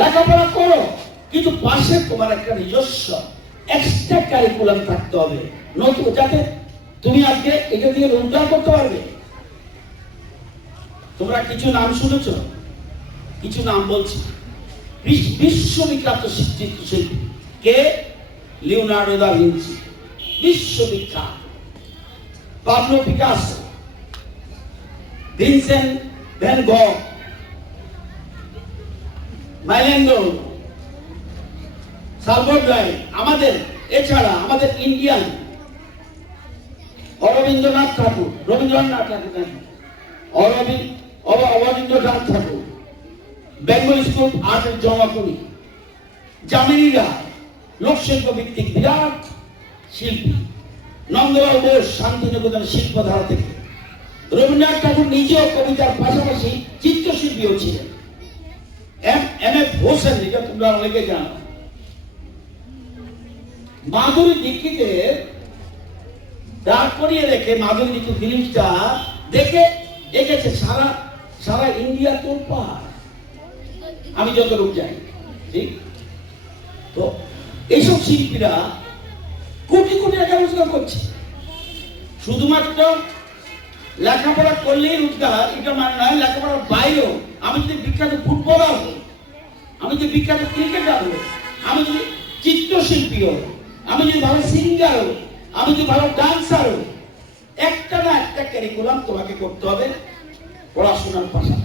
লেখাপড়া করো, কিন্তু পাশে তোমার একটা নিজস্ব এক্সট্রা কারিকুলাম থাকতে হবে, নতুন, যাতে তুমি আজকে এটা দিয়ে রোজগার করতে পারবে। তোমরা কিছু নাম শুনেছ, কিছু নাম বলছি। বিশ্ববিখ্যাত চিত্রশিল্পী কে? লিওনার্দো দা ভিঞ্চি, বিশ্ববিখ্যাত। Pablo Picasso, Vincent van Gogh, মাইলেঙ্গো, সালভাডর ডালি। আমাদের এছাড়া আমাদের Indian Abanindranath Thakur, Rabindranath Thakur, Abanindranath Thakur, Bengal school of আর্টের জমাকুড়ি, যামিনী রায়, লোকশিল্প ভিত্তিক বিরাট শিল্পী, নন্দলাল বোস শান্তিনিকেতন শিল্পধারা থেকে। রবীন্দ্রনাথ ঠাকুর নিজেও কবিতার পাশাপাশি চিত্রশিল্পীও ছিলেন। এম.এফ. হোসেন, এটা তোমরা অনেকে জানো। মাধুরী দীক্ষিতের দাঁড় করিয়ে রেখে মাধুরী দীক্ষিত ফিল্মটা দেখে এঁকেছে সারা সারা ইন্ডিয়া তোলপাড়, আমি যতটুক জানি। ঠিক তো এইসব শিল্পীরা কোটি কোটি টাকা রোজগার করছে। শুধুমাত্র লেখাপড়া করলেই রোজগার এটা মানে নয়, লেখাপড়ার বাইরেও আমি যদি বিখ্যাত ফুটবলার হই, আমি যদি বিখ্যাত ক্রিকেটার হই, আমি যদি চিত্রশিল্পী হই, আমি যদি ভালো সিঙ্গার হই, আমি যদি ভালো ডান্সার হই, একটা না একটা ক্যারিকুলাম তোমাকে করতে হবে পড়াশোনার পাশাপাশি।